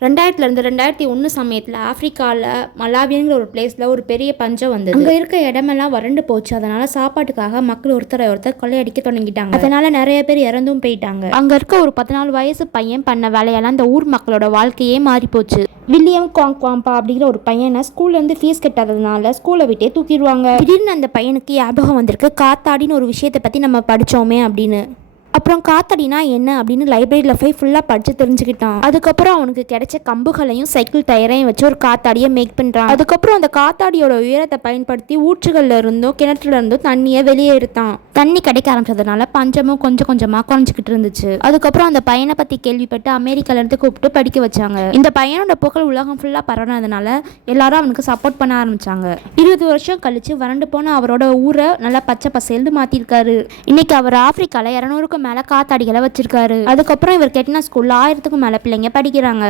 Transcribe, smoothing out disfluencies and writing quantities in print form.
2000 2001 சமயத்தில் ஆஃப்ரிக்காவில் மலாவிங்கிற ஒரு பிளேஸில் ஒரு பெரிய பஞ்சம் வந்தது. அங்கே இருக்க இடமெல்லாம் வறண்டு போச்சு. அதனால சாப்பாட்டுக்காக மக்கள் ஒருத்தர் கொள்ளையடிக்க தொடங்கிட்டாங்க. அதனால நிறைய பேர் இறந்தும் போயிட்டாங்க. அங்கே இருக்க ஒரு 14 வயசு பையன் பண்ண வேலையெல்லாம் அந்த ஊர் மக்களோட வாழ்க்கையே மாறி போச்சு. வில்லியம் குவாம்பா அப்படிங்கிற ஒரு பையனை ஸ்கூல்லேருந்து ஃபீஸ் கட்டாததுனால ஸ்கூலை விட்டே தூக்கிடுவாங்க. திடீர்னு அந்த பையனுக்கு ஞாபகம் வந்திருக்கு, காத்தாடின்னு ஒரு விஷயத்தை பற்றி நம்ம படித்தோமே அப்படின்னு. அப்புறம் காத்தாடினா என்ன அப்படின்னு லைப்ரரியில் போய் ஃபுல்லாக படித்து தெரிஞ்சுக்கிட்டான். அதுக்கப்புறம் அவனுக்கு கிடைச்ச கம்புகளையும் சைக்கிள் டயரையும் வச்சு ஒரு காத்தாடியை மேக் பண்ணுறான். அதுக்கப்புறம் அந்த காத்தாடியோட உயரத்தை பயன்படுத்தி ஊற்றுகள்ல இருந்தோ கிணற்றுல இருந்தோ தண்ணியை வெளியே எடுத்தான். தண்ணி கிடைக்க ஆரம்பிச்சதுனால பஞ்சமும் கொஞ்சம் கொஞ்சமாக குறைஞ்சிக்கிட்டு இருந்துச்சு. அதுக்கப்புறம் அந்த பையனை பற்றி கேள்விப்பட்டு அமெரிக்காலேருந்து கூப்பிட்டு படிக்க வச்சாங்க. இந்த பையனோட புகழ் உலகம் ஃபுல்லாக பரவுனதுனால எல்லாரும் அவனுக்கு சப்போர்ட் பண்ண ஆரம்பிச்சாங்க. 20 வருஷம் கழிச்சு வறண்டு போன அவரோட ஊரை நல்லா பச்சை பசேல்னு மாற்றிருக்காரு. இன்னைக்கு அவர் ஆப்பிரிக்காவில் 200க்கும் மேலே காத்தாடிகளை வச்சிருக்காரு. அதுக்கப்புறம் இவர் கெட்டின ஸ்கூல்ல 1000க்கும் மேலே பிள்ளைங்க படிக்கிறாங்க.